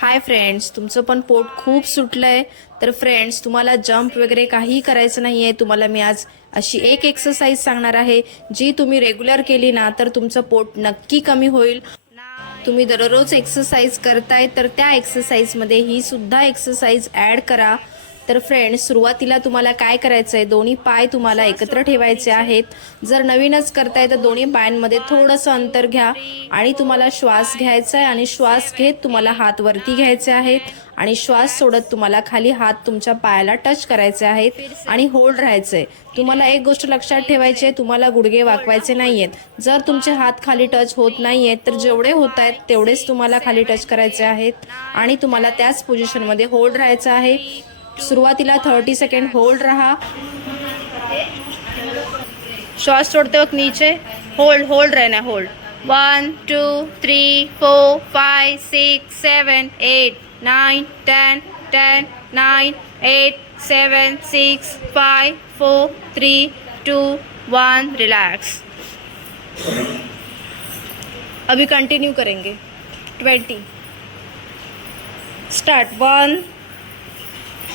Hi friends तुमचं पण पोट खूप सुटलं आहे तर फ्रेंड्स तुम्हाला जम्प वगैरे काहीही करायचं नाही आहे तुम्हाला मी आज अशी एक एक्सरसाइज सांगणार आहे. जी तुम्ही रेग्युलर केली ना तर तुमचं पोट नक्की कमी होईल. तुम्ही दररोज एक्सरसाइज करताय तर त्या एक्सरसाइजमध्ये ही सुद्धा एक्सरसाइज ॲड करा. तर फ्रेंड्स सुरुवातीला तुम्हाला काय करायचं आहे दोन्ही पाय तुम्हाला एकत्र ठेवायचे आहेत. जर नवीनच करताय तर दोन्ही पायांमध्ये थोडंसं अंतर घ्या आणि तुम्हाला श्वास घ्यायचा आहे आणि श्वास घेत तुम्हाला हात वरती घ्यायचे आहेत आणि श्वास सोडत तुम्हाला खाली हात तुमच्या पायाला टच करायचे आहेत आणि होल्ड राहायचं आहे तुम्हाला एक गोष्ट लक्षात ठेवायची आहे तुम्हाला गुडघे वाकवायचे नाही आहेत जर तुमचे हात खाली टच होत नाही आहेत तर जेवढे होत आहेत तेवढेच तुम्हाला खाली टच करायचे आहेत आणि तुम्हाला त्याच पोझिशनमध्ये होल्ड राहायचं आहे. सुरुवातीला थर्टी सेकेंड होल्ड रहा। श्वास छोड़ते वक्त नीचे। होल्ड होल्ड रहना hold one two three four five six seven eight nine ten ten nine eight seven six five four three two one relax अभी कंटिन्यू करेंगे। Twenty start one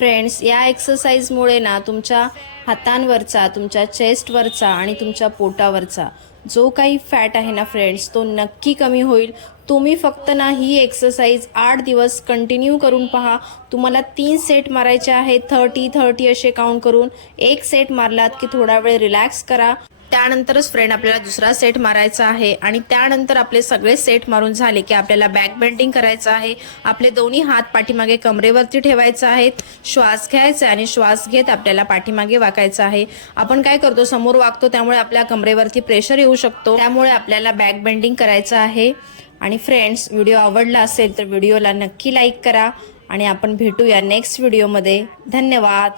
Friends या एक्सरसाइजमुळे ना तुमच्या हातांवरचा तुमच्या चेस्टवरचा आणि तुमच्या पोटावरचा जो काही फॅट आहे ना फ्रेंड्स तो नक्की कमी होईल. तुम्ही फक्त ना ही एक्सरसाइज आठ दिवस कंटिन्यू करून पहा. तुम्हाला तीन सेट मारायचे आहेत थर्टी थर्टी असे काउंट करून. एक सेट मारलात की थोडा वेळ रिलॅक्स करा. त्यानंतरच फ्रेंड आपल्याला दुसरा सेट मारायचा आहे आणि त्यानंतर आपले सगळे सेट मारून झाले की आपल्याला बॅक बेंडिंग करायचं आहे. आपले दोन्ही हात पाठीमागे कमरेवरती ठेवायचे आहेत श्वास घ्यायचा आणि श्वास घेत आपल्याला पाठीमागे वाकायचं आहे. आपण काय करतो? समोर वागतो त्यामुळे आपल्या कमरेवरती प्रेशर येऊ शकतो. त्यामुळे आपल्याला बॅक बेंडिंग करायचं आहे. आणि फ्रेंड्स व्हिडिओ आवडला असेल तर व्हिडिओला नक्की लाईक करा. आणि आपण भेटूया नेक्स्ट व्हिडिओमध्ये धन्यवाद.